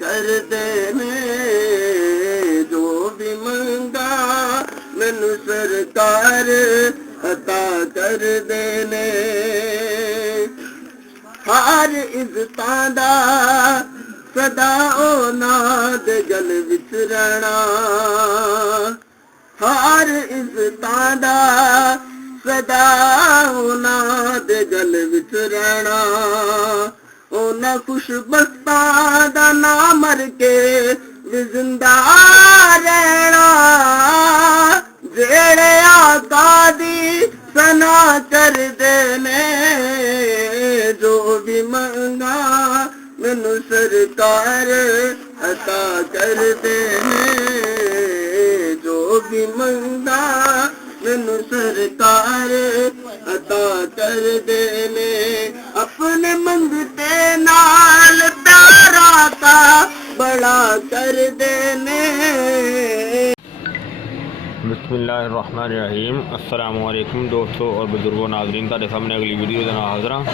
कर देने जो भी मंगा मैनू सरकार अता कर देने। हर इज्जतां दा सदा ओना दे गल विच रहना, हर इज्जतां दा सदा ओना दे गल विच रहना। ओना खुशबख्तां दा ना मर के भी जिंदा रहना, जेड़े आका दी सना कर देने जो भी मंगा मैनू सरकार अता कर देने। जो भी मंगा मैनू सरकार अता कर देने। अपने मंगते नाल प्यारा का बड़ा कर देने। बिस्मिल्लाहिर्रहमानिर्रहीम। अस्सलामु अलैकुम दोस्तों और बुजुर्गों नाज़रीन, तुहाडे सामने अगली वीडियो दे नाल हाज़र हां।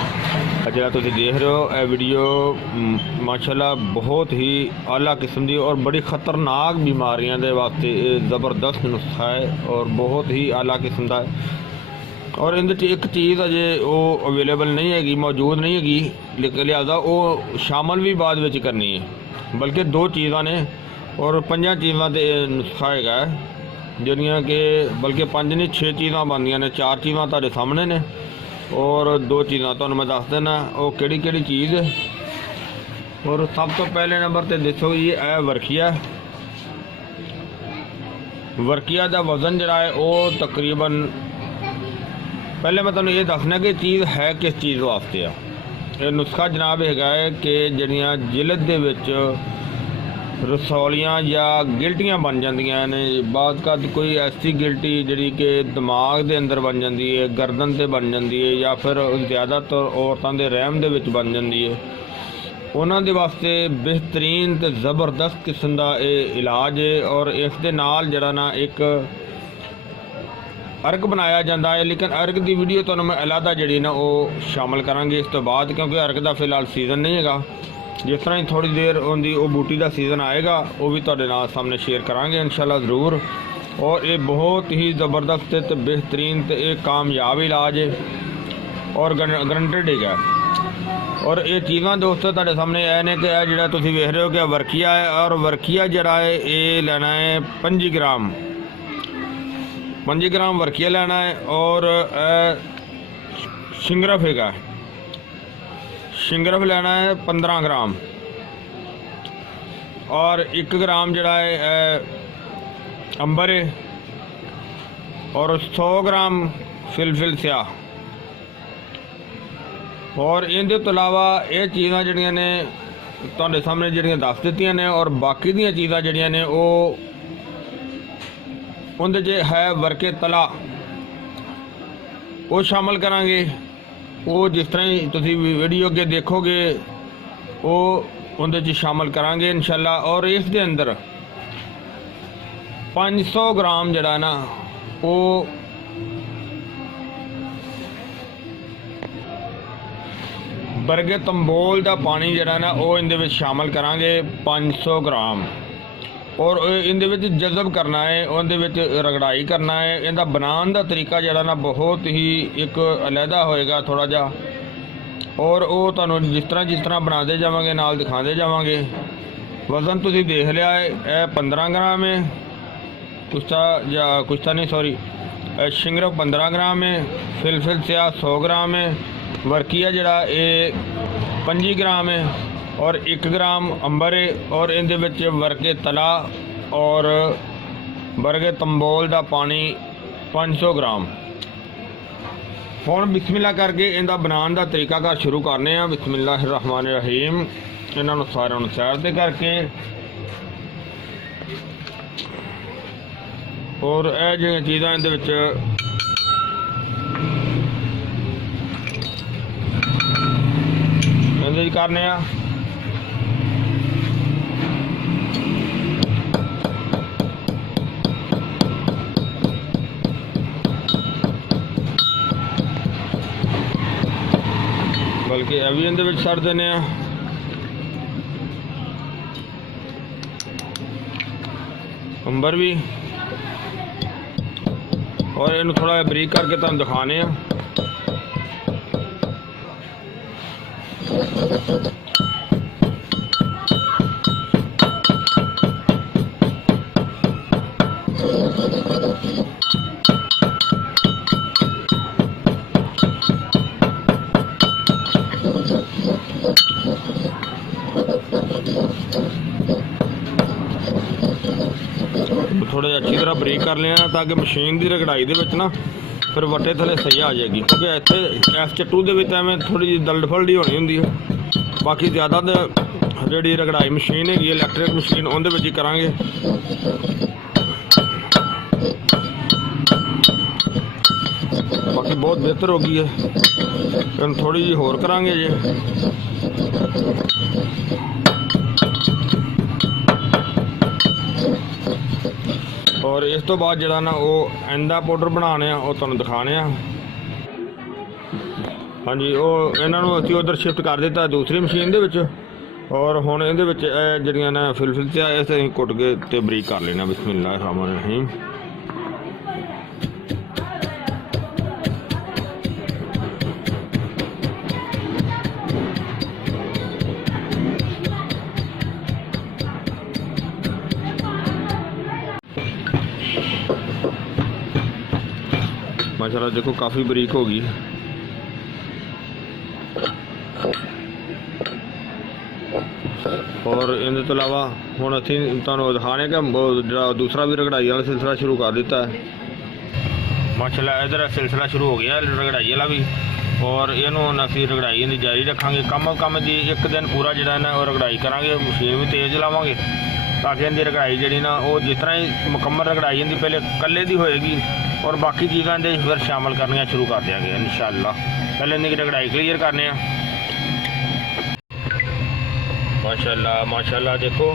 जिहड़ा तुसीं देख रहे हो यह वीडियो माशाअल्लाह बहुत ही आला किस्म दी और बड़ी ख़तरनाक बीमारियां दे वास्ते ज़बरदस्त नुस्खा है और बहुत ही आला किस्म दा है। और इहदे च एक चीज़ अजे वो अवेलेबल नहीं हैगी, मौजूद नहीं हैगी, लिहाजा वो शामिल भी बाद विच करनी है। बल्कि दो चीज़ां ने और 5 चीज़ां ते नुस्खा हैगा ਜਿਹੜੀਆਂ कि बल्कि 5 नहीं 6 चीज़ां बनदियां ने। 4 चीज़ां तुहाडे सामने ने और 2 चीज़ां तुहानूं मैं दस देना वो किहड़ी चीज़ है। और सब तो पहले नंबर ते देखो ये वर्खिया। वर्खिया का वज़न जिहड़ा है वो तकरीबन, पहले मैं तुहानूं ये दसना कि चीज़ है किस चीज़ वास्ते आ। ये नुस्खा जनाब हैगा है कि जिहड़ियां जिलद दे विच रसौलियाँ या गिल्टियाँ बन जांदियां ने, बाद का कोई ऐसी गिल्टी जिहड़ी कि दिमाग दे अंदर बन जाती है, गर्दन ते बन जाती है, या फिर ज़्यादातर औरतों के रहम दे विच बन जाती है। उन्हां दे वास्ते बेहतरीन ते ज़बरदस्त किस्म का ये इलाज है। और इस दे नाल जिहड़ा ना एक अर्ग बनाया जाता है, लेकिन अर्ग की वीडियो तुहानूं मैं अलहदा जिहड़ी ना वो शामिल करांगे इस तो बाद, क्योंकि अर्ग का फिलहाल सीज़न नहीं हैगा। जिस तरह ही थोड़ी देर होंदी वो बूटी का सीज़न आएगा वो भी तुहाडे नाल सामने शेयर करांगे इंशाअल्लाह ज़रूर। और ये बहुत ही ज़बरदस्त ते बेहतरीन ते एक कामयाब इलाज है और गारंटेड है। और ये चीज़ां दोस्तों तुहाडे सामने आए ने कि जिहड़ा तुसीं वेख रहे हो कि वर्खिया है। और वर्खिया जिहड़ा है ये लेना है 25 ग्राम, 25 ग्राम वर्खिया लेना है। और शिंगरफ हैगा, शिंगरफ लेना है 15 ग्राम। और 1 ग्राम जड़ा है अंबर है। और 100 ग्राम फिलफिल स्याह। और इनके तो अलावा ये चीज़ां जड़ियां ने तुहाडे सामने जड़ियां दस दित्तियां ने। और बाकी दियां चीज़ां जड़ियां ने वो उनदे च है वर्के तला, वो शामिल करांगे। वो जिस तरह ही तुसीं वीडियो अगे देखोगे वो उनदे च शामिल करांगे इंशाअल्लाह। और इस दे अंदर 500 ग्राम जड़ा ना वो बरगे तंबोल का पानी जड़ा ना वो इनदे विच शामिल करांगे 500 ग्राम। और इनदे विच जज़ब करना है, उनदे विच रगड़ाई करना है। इनका बनाने का तरीका जड़ा ना बहुत ही एक अलहदा होएगा थोड़ा जा। और वो तुहानूं जिस तरह बनाते जावांगे नाल दिखाते जावांगे। वज़न तुसीं देख लिया है, यह 15 ग्राम है। कुश्ता नहीं सॉरी, शिंगरफ 15 ग्राम है। फिलफिल स्याह 100 ग्राम है। वर्किया जड़ा ये 25 ग्राम है। और 1 ग्राम अंबर है। और इनदे विच वर्के तला और वर्गे तंबोल का पानी 500 ग्राम। हुण बिस्मिल्लाह करके इनका बनाने का तरीका घर शुरू करने। बिस्मिल्लाहिर्रहमानिर्रहीम। इन्होंने सारे सैर ते करके और यह जो चीज़ां इहदे विच करने आ। बल्कि अभी इहदे विच छड्ड देने आ। अंबर भी और इन थोड़ा बरीक करके तुम दिखाने हैं। थोड़े अच्छी तरह बरीक कर लेना ताकि मशीन की रगड़ाई दे विच ना फिर वटे थले सही आ जाएगी, क्योंकि इत्थे इस चट्टू दे विच एवें थोड़ी जी दलड फलडी होनी हुंदी है। बाकी ज़्यादा तो जिहड़ी रगड़ाई मशीन हैगी इलैक्ट्रिक मशीन उहदे विच ही करांगे। बाकी बहुत बेहतर हो गई है, हम थोड़ी जी होर करांगे जी। और इस तो बाद जिहड़ा ना वो एंदा पाउडर बनाने वो तुहानूं दिखाने। हाँ जी, वो इन्हां नूं असीं उधर शिफ्ट कर दिता दूसरी मशीन दे विच और हुण इहदे विच जिहड़ियां ना फिल ते आए असीं कुट के ते बरीक कर लेना। बिस्मिल्लाह रहमान रहीम। माशाल्लाह देखो काफ़ी बरीक हो गई। और इनके तो अलावा हुण असीं तुहानूं दिखाने कि जो दूसरा भी रगड़ाई वाला सिलसिला शुरू कर दिता है। माशाल्लाह इधर सिलसिला शुरू हो गया रगड़ाई वाला भी, और इनू असीं रगड़ाई इहदी जारी रखांगे। कम जी एक दिन पूरा जिहड़ा ना रगड़ाई करांगे, मशीन भी तेज़ लावांगे ताकि इनकी रगड़ाई जिहड़ी ना वो जिस तरह ही मुकम्मल रगड़ाई इनकी पहले कल्ले दी होएगी और बाकी चीज़ां दे फिर शामिल करनियां शुरू कर देंगे इंशाअल्लाह। पहले इनकी रगड़ाई क्लीयर करने। माशाल्लाह माशाल्लाह देखो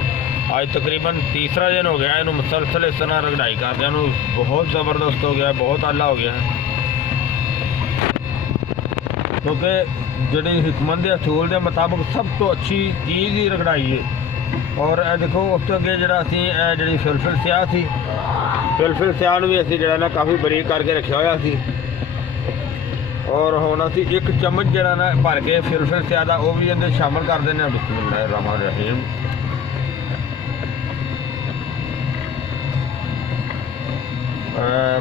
आज तकरीबन तीसरा दिन हो गया इन्हों मुसलसल इस तरह रगड़ाई करदे नूं। बहुत ज़बरदस्त हो गया, बहुत आला हो गया, क्योंकि जिहड़ी हिकमत दे असूल के मुताबिक सब तो अच्छी चीज़ ही रगड़ाई है। और देखो उस तो अगे जिहड़ा असीं जिहड़ी फिलफिल स्याह सी, फिलफिल स्याह भी असीं जिहड़ा ना काफ़ी बरीक करके रखा होया सी। और हुण असीं एक चम्मच जिहड़ा ना भर के फिलफिल स्याह दा वो भी इहदे शामिल कर देने। बिस्मिल्लाह रहमान रहीम।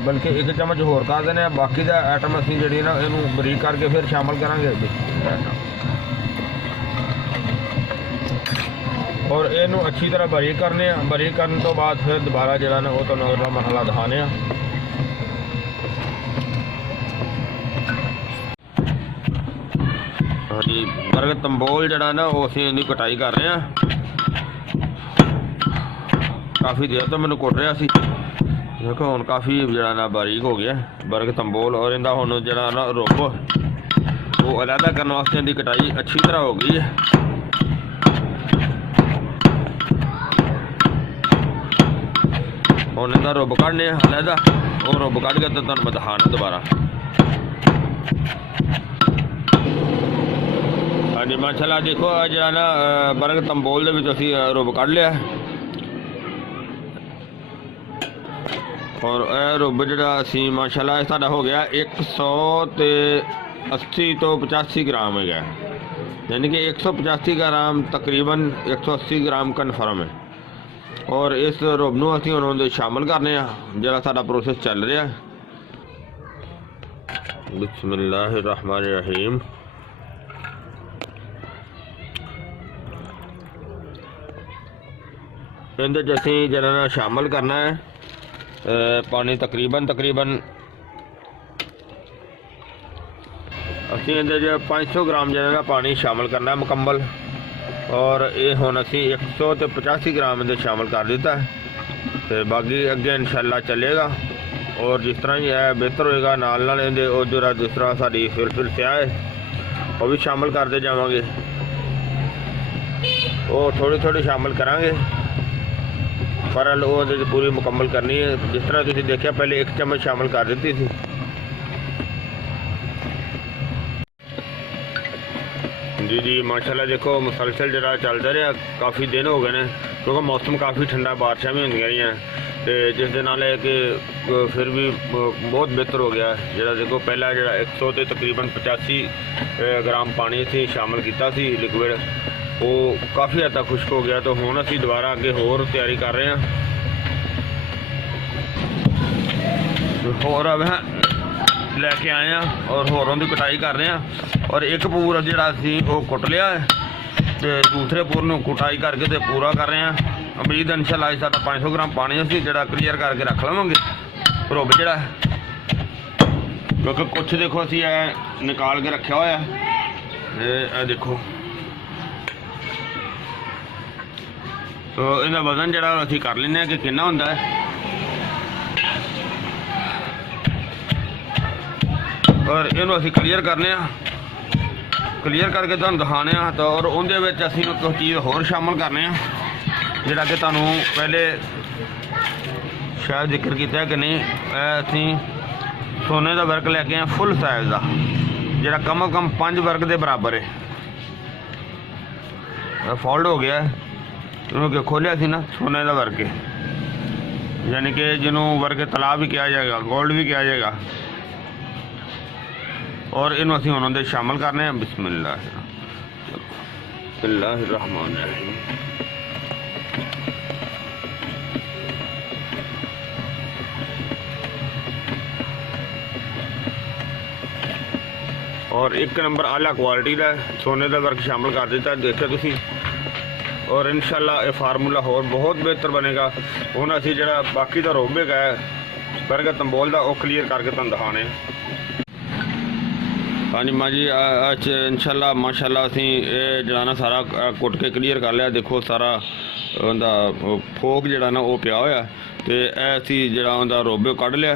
बल्कि एक चम्मच होर कर देने, बाकी दा आइटम असीं जिहड़ी ना इहनूं बरीक करके फिर शामिल करांगे। और इनू अच्छी तरह बरीक करने, बरीक करने तो बाद फिर दोबारा जो ना वो तुहानूं अगला मरहला दिखाने। हाँ जी, बर्गर तंबोल जड़ा ना वो असीं इहदी कटाई कर रहे हैं। काफ़ी देर तो मैनूं कुट रहा सी, देखो हुण काफ़ी जड़ा ना बारीक हो गया बर्गर तंबोल। और इहदा हुण जड़ा ना रुब वो अलहदा करने वास्ते इहदी कटाई अच्छी तरह हो गई है। हुण इहदा रुब कढ़ने अलहदा, और रुब कढ़ के तो तुहानूं मैं दिखाना दोबारा। हाँ जी माशाल्लाह देखो जो ना बर्गर तंबोल दे विच असीं रुब कढ़ लिया। और यह रुब जिहड़ा असीं माशाल्लाह साडा हो गया 180 तो 85 ग्राम है, यानी कि 185 ग्राम तकरीबन 180 ग्राम कन्फर्म है। और इस रुब नूं असीं हुण उहदे शामिल करने जिहड़ा साडा प्रोसेस चल रहा है। बिस्मिल्लाहिर रहमानिर रहीम। इहदे च असीं जिहड़ा ना शामिल करना है पानी तकरीबन असीं इहदे च 500 ग्राम जिहड़ा ना पानी शामिल करना है मुकम्मल। और ये हुण असीं 185 ग्राम इहदे शामिल कर दिता है, तो बाकी अगे इंशाअल्लाह चलेगा। और जिस तरह ही है बेहतर होएगा नाल नाल इहदे और जो जिस तरह साडी फिलफिल स्याह है वो भी शामिल करते जावांगे, वो थोड़ी थोड़ी शामिल करांगे। फरल वो पूरी मुकम्मल करनी है। जिस तरह तुसीं देखिया पहले 1 चम्मच शामिल कर दी थी। जी माशाल्लाह देखो मुसलसल जरा चलता रहा, काफ़ी दिन हो गए हैं क्योंकि मौसम काफ़ी ठंडा, बारिशां भी होंदियां रहियां। ਤੇ ਜਿਸ ਦੇ ਨਾਲ ਹੈ ਕਿ ਫਿਰ ਵੀ ਬਹੁਤ ਬਿਹਤਰ ਹੋ ਗਿਆ। ਜਿਹੜਾ ਦੇਖੋ ਪਹਿਲਾਂ ਜਿਹੜਾ 100 ਤੇ ਤਕਰੀਬਨ 85 ਗ੍ਰਾਮ ਪਾਣੀ ਅਸੀਂ ਸ਼ਾਮਲ ਕੀਤਾ ਸੀ ਲਿਕੁਇਡ, ਉਹ ਕਾफ़ी हद तक खुश्क हो गया। तो ਹੁਣ ਅਸੀਂ ਦੁਬਾਰਾ ਅੱਗੇ ਹੋਰ ਤਿਆਰੀ ਕਰ ਰਹੇ ਹਾਂ। ਹੋਰ अब ਲੈ ਕੇ ਆਏ ਹਾਂ ਔਰ ਹੋਰਾਂ ਦੀ ਕਟਾਈ ਕਰ ਰਹੇ ਹਾਂ। ਔਰ ਇੱਕ ਪੂਰ ਜਿਹੜਾ ਅਸੀਂ ਉਹ ਕੁੱਟ ਲਿਆ ਹੈ ਤੇ ਦੂਸਰੇ ਪੂਰ ਨੂੰ ਕੁਟਾਈ ਕਰਕੇ ਤੇ ਪੂਰਾ ਕਰ ਰਹੇ ਹਾਂ। ਉਮੀਦ ਇਨਸ਼ਾਅੱਲਾ ਅੱਜ ਸਾਡਾ 500 ਗ੍ਰਾਮ ਪਾਣੀ ਅਸੀਂ ਜਿਹੜਾ ਕਲੀਅਰ ਕਰਕੇ ਰੱਖ ਲਵਾਂਗੇ ਰੁੱਬ ਜਿਹੜਾ, ਕਿਉਂਕਿ ਕੁਛ ਦੇਖੋ ਅਸੀਂ ਇਹ ਨਿਕਾਲ ਕੇ ਰੱਖਿਆ ਹੋਇਆ ਇਹ ਦੇਖੋ। तो इहदा वजन जरा असीं कर लैंदे कि कितना हुंदा है। और इहनूं असीं क्लीयर करने क्लीयर करके तुहानूं दिखाने तो और उहदे विच असीं कुछ चीज़ होर शामिल करने जिहड़ा कि तुहानूं पहले शायद जिक्र किया कि नहीं। असीं सोने का वर्क लैके आए फुल साइज़ का, जिहड़ा कम अज कम 5 वर्ग के बराबर है। फॉल्ट हो गया है क्योंकि खोलिया सी ना सोने का वर्क, यानी कि जिन्हों वर्क तला भी किया जाएगा, गोल्ड भी किया जाएगा। और इन्हों असीं हुण दे शामिल करने हैं। बिस्मिल्लाहिर्रहमानिर्रहीम। और एक नंबर आला क्वालिटी का सोने का वर्क शामिल कर दिता, देखो तुसीं। और इंशाल्लाह ये फार्मूला होर बहुत बेहतर बनेगा। हुण असीं जिहड़ा बाकी दा रोबे है बर्गर तंबोल दा वो क्लीयर करके तुहानूं दिखाने। हाँ जी माँ जी अच इंशाल्लाह माशाल्लाह असीं ये जिहड़ा ना सारा कुट के क्लीयर कर लिया। देखो सारा उहदा फोक जिहड़ा ना वो पिया होया ते असीं जिहड़ा उहदा रोबे कढ लिया।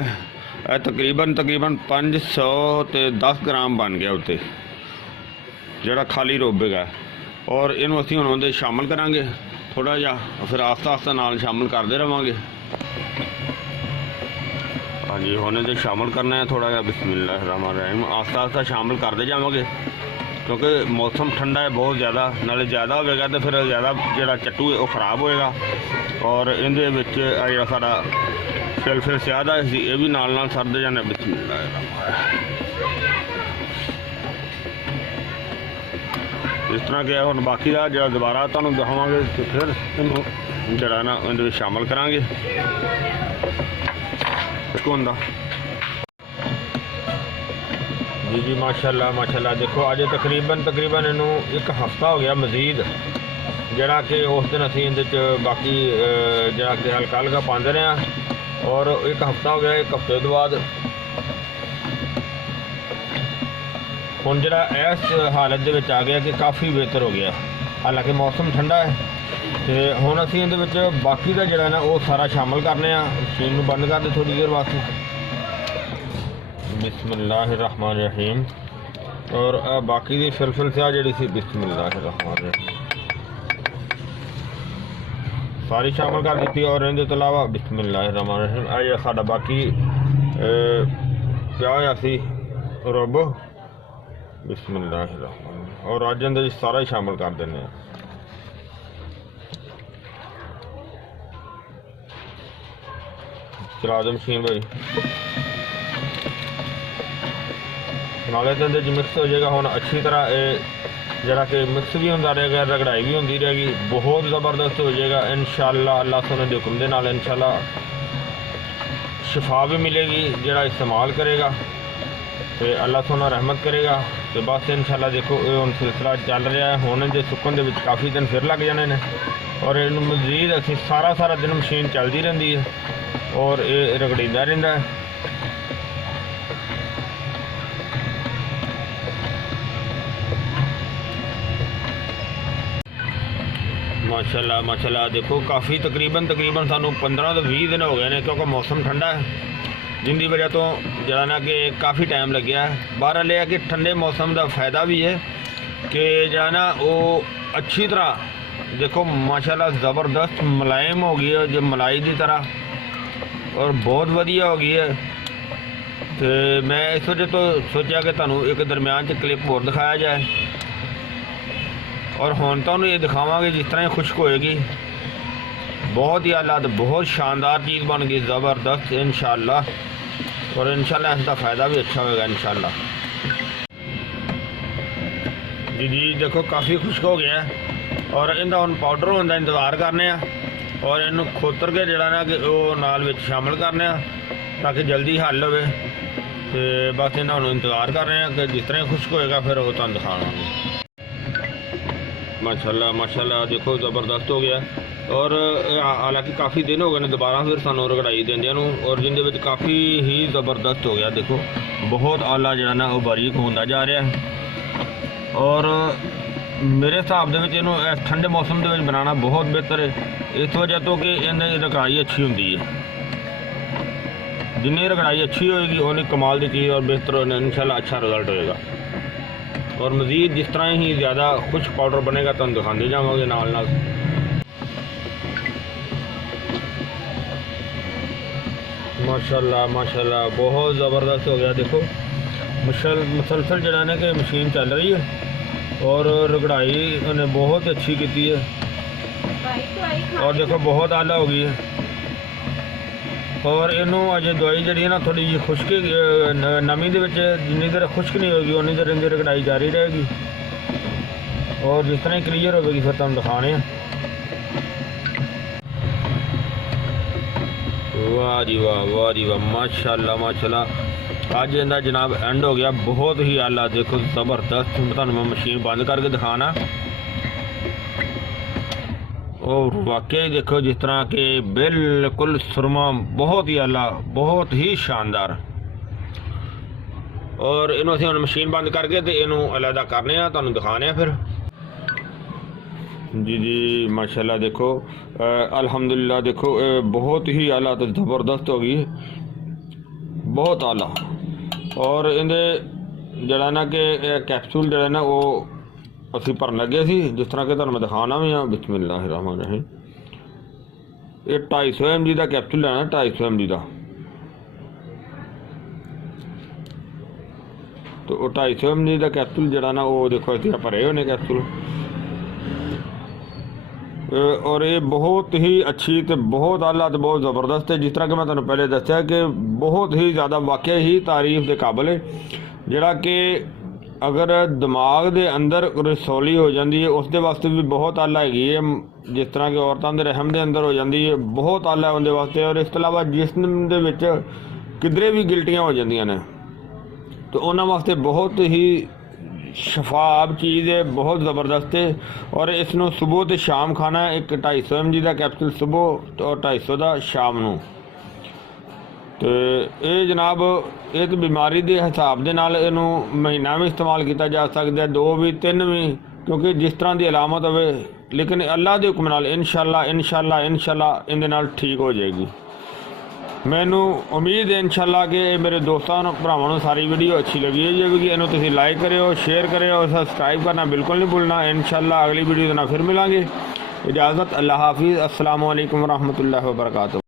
तकरीबन 500 ते 10 ग्राम बन गया उत्ते जिहड़ा खाली रोबे है। और इनू असीं हुण उहदे शामिल करांगे थोड़ा जिहा, फिर आस्ता आस्ता नाल शामिल करते रहांगे। हाँ जी हुण इहदे शामिल करना है थोड़ा जिहा। बिस्मिल्लाहिर्रहमानिर्रहीम। आस्ता आस्ता शामिल करते जावांगे क्योंकि मौसम ठंडा है बहुत ज़्यादा, नाले ज़्यादा होगा तो फिर ज़्यादा जिहड़ा चट्टू है वो खराब होएगा। और इहदे विच जिहड़ा साडा फिल स्यादा सी ये भी नाल नाल सरदे जाने। बिस्मिल्लाहिर्रहमानिर्रहीम। इस तरह के हम बाकी का जो दोबारा तुहानूं दिखावांगे तो फिर इनू जरा ना इहदे शामिल करांगे। देखो हुंदा जी जी माशाल्लाह माशाल्लाह। देखो अज तकरीबन इनू एक हफ्ता हो गया मजीद, जरा कि उस दिन असीं इहदे च बाकी जरा कि हल्का हल्का पांदे रहे हैं। और एक हफ्ता हो गया, एक हफ्ते तो बाद हुण जिहड़ा इस हालत दे विच आ गया कि काफ़ी बेहतर हो गया। हालांकि मौसम ठंडा है तो हुण असीं इहदे विच बाकी का जिहड़ा ना वो सारा शामिल करने मशीन नूं बंद कर दे थोड़ी देर वास्ते। बिस्मिल्लाहिर्रहमानिर्रहीम। और बाकी दी फिल स्याह जिहड़ी सी बिस्मिल्लाहिर्रहमानिर्रहीम सारी शामिल कर दी। और इहदे तो इलावा बिस्मिल्लाहिर्रहमानिर्रहीम आ जिहड़ा साडा बाकी पिया होया सी रुब बिस्मिल्लाहिर्रहमानिर्रहीम। और अज अंदर सारा ही शामिल कर देने। चला दो मशीन भाई, नाले तो अंदर मिक्स हो जाएगा। हुण अच्छी तरह जरा कि मिक्स भी होंदा रहेगा, रगड़ाई भी होंदी रहेगी, बहुत ज़बरदस्त हो जाएगा इंशाअल्लाह। अल्लाह सोने के हुक्म दे नाल इंशाअल्लाह शिफा भी मिलेगी जरा इस्तेमाल करेगा तो अल्लाह सोना रहमत करेगा। तो बस इंशाअल्लाह देखो ये हुण सिलसिला चल रहा है। हुण दे सुकन दे विच काफ़ी दिन फिर लग जाने ने और इन्हूं मजीद असीं सारा दिन मशीन चलती रहिंदी है और ये रगड़ींदा रहिंदा है। माशाल्लाह माशाल्लाह। देखो काफ़ी तकरीबन सानू 15 तो 20 दिन हो गए हैं क्योंकि मौसम ठंडा है, जिनकी वजह तो जरा ना कि काफ़ी टाइम लग गया है। बहरहाल यह है कि ठंडे मौसम का फ़ायदा भी है कि जरा ना वो अच्छी तरह देखो माशाल्लाह ज़बरदस्त मुलायम हो गई है जो मलाई की तरह और बहुत वधिया हो गई है। तो मैं इस वजह तो सोचा कि तुहानू एक दरम्यान च क्लिप होर दिखाया जाए और हुण तुहानू ये दिखावांगे जिस तरह खुश्क होएगी बहुत ही आला तो बहुत शानदार चीज़ बन गई, ज़बरदस्त इंशाल्लाह। और इंशाल्लाह इसका फ़ायदा भी अच्छा होगा इंशाल्लाह। जी देखो काफ़ी खुश्क हो गया है और इनका हम पाउडर होने का इंतज़ार करने और इन खोतर के जड़ा ना कि वो नाल विच शामिल करने ताकि जल्दी हल हो। तो बस इन्होंने इंतज़ार कर रहे हैं कि जिस तरह खुश्क होएगा फिर वो तुहानूं दिखावांगे। माशाल्लाह माशाल्लाह देखो ज़बरदस्त हो गया। और हालांकि काफ़ी दिन हो गए ने दोबारा फिर सानू रगड़ाई देंदियां नूं और जिंदे विच काफ़ी ही ज़बरदस्त हो गया। देखो बहुत आला जिहड़ा ना वो बारीक होंदा जा रहा है। और मेरे हिसाब दे विच इहनूं इस ठंडे मौसम दे विच बनाना बहुत बेहतर है, इस वजह तो कि इहदी रगड़ाई अच्छी हुंदी है। जिन्नी रगड़ाई अच्छी होएगी उन्नी कमाल की चीज़ और बेहतर इंशाल्लाह अच्छा रिजल्ट होएगा। और मज़ीद जिस तरह ही ज़्यादा खुश्क पाउडर बनेगा तो दिखाते जावांगे नाल नाल। माशाल्लाह माशाल्लाह बहुत ज़बरदस्त हो गया। देखो मुसलसल जड़ा ने कि मशीन चल रही है और रगड़ाई उन्हें बहुत अच्छी की है और देखो बहुत आला हो गई है। और इनू अजे दवाई जी है ना थोड़ी जी खुश्की नमी के जिन्नी देर खुश्क नहीं होगी उन्नी देर इनकी रगड़ाई जारी रहेगी और जिस तरह क्लीयर होगी फिर तुम दिखाने। वाह जी वाह माशाल्लाह माशाल्लाह। अज इनका जनाब एंड हो गया, बहुत ही आला। देखो ज़बरदस्त, मैं मशीन बंद करके दिखाना और वाकई देखो जिस तरह के बिल्कुल सुरमा, बहुत ही आला बहुत ही शानदार। और इनू असीं हुण मशीन बंद करके तो इनू अलहदा करने तो दिखाने फिर। जी माशाल्लाह देखो अल्हम्दुलिल्लाह देखो बहुत ही आला तो ज़बरदस्त हो गई, बहुत आला। और इहदे जड़ा ना कि कैप्सूल जड़ा ना वो असी भरन लगे सी, जिस तरह कि तुहानूं मैं दिखाना भी हाँ। बिस्मिल्लाहिर्रहमानिर्रहीम। ये 250 mg का कैप्सूल लेना, 250 mg का। तो 250 mg का कैप्सूल जड़ा ना वो देखो इतने भरे होने कैप्सूल। और ये बहुत ही अच्छी तो बहुत आला तो बहुत ज़बरदस्त है। जिस तरह कि मैं तुहानूं पहले दस्या कि बहुत ही ज़्यादा वाकई ही तारीफ के काबिल है। जिहड़ा कि अगर दिमाग के अंदर रसौली हो जाती है उसके वास्ते भी बहुत आला हैगी है। जिस तरह कि औरतों के रहम के अंदर हो जाती है बहुत आला है उनके वास्ते। और इस अलावा जिस्म के विच किधरे भी गिल्टियाँ हो जांदियां ने तो उन्होंने वास्ते बहुत ही शफाब चीज़ है, बहुत ज़बरदस्त है। और इसनों सुबह तो शाम खाना है। एक 250 mg का कैप्सूल सुबह और 250 का शाम नूं। तो ये जनाब ये तो बीमारी के हिसाब के नाल इनू महीना भी इस्तेमाल किया जा सकता है, 2 भी 3 भी, क्योंकि जिस तरह की अलामत हो। लेकिन अल्लाह के हुक्म नाल इंशाल्लाह इंशाल्लाह इंशाल्लाह इनके नाल ठीक हो जाएगी। मैनू उम्मीद है इंशाल्लाह कि मेरे दोस्तों भरावां सारी वीडियो अच्छी लगी है जाएगी। इन्हों तुसीं लाइक करो, शेयर करो और सबसक्राइब करना बिल्कुल नहीं भूलना। इंशाल्लाह अगली वीडियो के नाल फिर मिलांगे। इजाज़त, अल्लाह हाफिज़, अस्सलामु अलैकुम रहमतुल्लाहि व बरकातुहू।